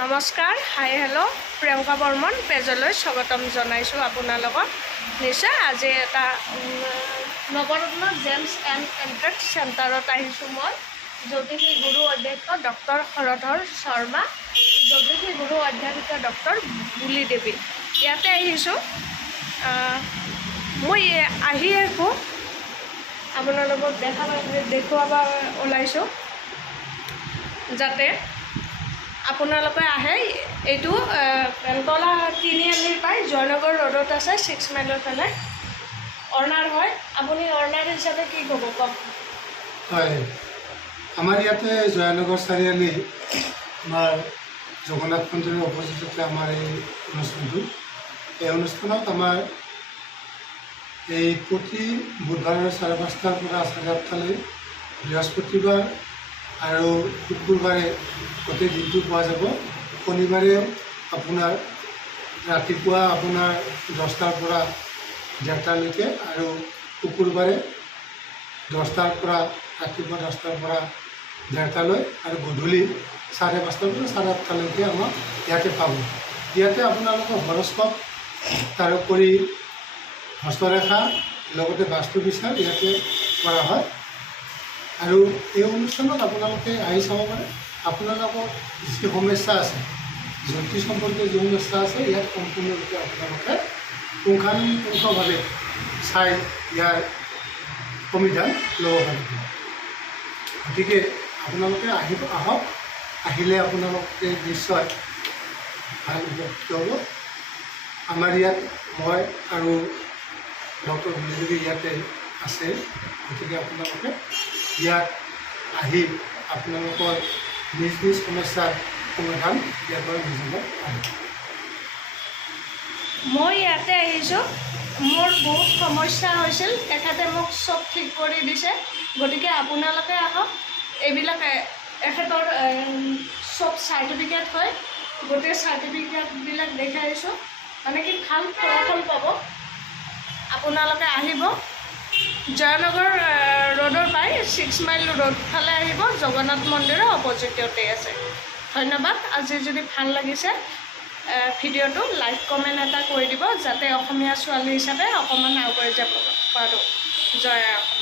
নমস্কাৰ, hi hello', Priyanka Barman পেজলৈ স্বাগতম জনাইছোঁ আপোনালোকক। নিশ্চয় আজি এটা নৱৰত্ন জেমছ এণ্ড এণ্ট্ৰেক্স চেণ্টাৰত আহিছোঁ মই। জ্যোতিষী গুৰু অধ্যক্ষ ডক্টৰ শৰধৰ শৰ্মা, জ্যোতিষী গুৰু অধ্যাপিকা ডক্টৰ বুলি দেৱী, ইয়াতে আহিছোঁ। মই আহি একো আপোনালোকক দেখুৱাব ওলাইছোঁ, যাতে আপোনালোকে আহে। এইটো বেলতলা তিনিআলিৰ পাই জয়নগৰ ৰোডত আছে, 6 মাইলৰ ফালে অৰ্ণাৰ হয়। আপুনি অৰ্ণাৰ হিচাপে কি ক'ব কওক? হয়, আমাৰ ইয়াতে জয়নগৰ চাৰিআলি আমাৰ জগন্নাথ মন্দিৰৰ অপজিটতে আমাৰ এই অনুষ্ঠানটো। এই অনুষ্ঠানত আমাৰ এই প্ৰতি বুধবাৰৰ 5:30 পৰা 8:30লৈ, বৃহস্পতিবাৰ আৰু শুকুৰবাৰে গোটেই দিনটো পোৱা যাব। শনিবাৰেও আপোনাৰ ৰাতিপুৱা আপোনাৰ 10টাৰ পৰা 1:30লৈকে, আৰু শুকুৰবাৰে 10টাৰ পৰা ৰাতিপুৱা 10টাৰ পৰা 1:30লৈ, আৰু গধূলি 5:30 পৰা 8:30লৈকে আমাক ইয়াতে পাব। ইয়াতে আপোনালোকৰ হৰস্কোপ, তাৰোপৰি হস্তৰেখা, লগতে বাস্তু বিচাৰ ইয়াতে কৰা হয়। আৰু এই অনুষ্ঠানত আপোনালোকে আহি চাব পাৰে। আপোনালোকৰ যি সমস্যা আছে, জ্যোতিষ সম্পৰ্কীয় যি সমস্যা আছে, ইয়াত সম্পূৰ্ণৰূপে আপোনালোকে পুংখানুপুংখভাৱে চাই ইয়াৰ সমাধান ল'ব পাৰিব। গতিকে আপোনালোকে আহক। আহিলে আপোনালোকে নিশ্চয় ভাল উপকৃত হ'ব। আমাৰ ইয়াত মই আৰু ডক্টৰ বুলি ইয়াতে আছে। গতিকে আপোনালোকে ইয়াত আহি আপোনালোকৰ নিজ নিজ সমস্যাৰ সমাধান ইয়াৰ পৰা বুজিব পাৰিব। মই ইয়াতে আহিছোঁ, মোৰ বহুত সমস্যা হৈছিল, তেখেতে মোক চব ঠিক কৰি দিছে। গতিকে আপোনালোকে আহক। এইবিলাক এখেতৰ চব চাৰ্টিফিকেট হয়, গোটেই চাৰ্টিফিকেটবিলাক দেখাইছোঁ, মানে কি ভাল ফলাফল পাব। আপোনালোকে আহিব। জয়নগৰ ৰোডৰ পাই 6 মাইল ৰোড ফালে আহিব, জগন্নাথ মন্দিৰৰ অপজিটতে আছে। ধন্যবাদ। আজি যদি ভাল লাগিছে ভিডিঅ'টো লাইক কমেণ্ট এটা কৰি দিব, যাতে অসমীয়া ছোৱালী হিচাপে অকণমান আগুৱাই যাব পাৰোঁ। জয় আই অসম।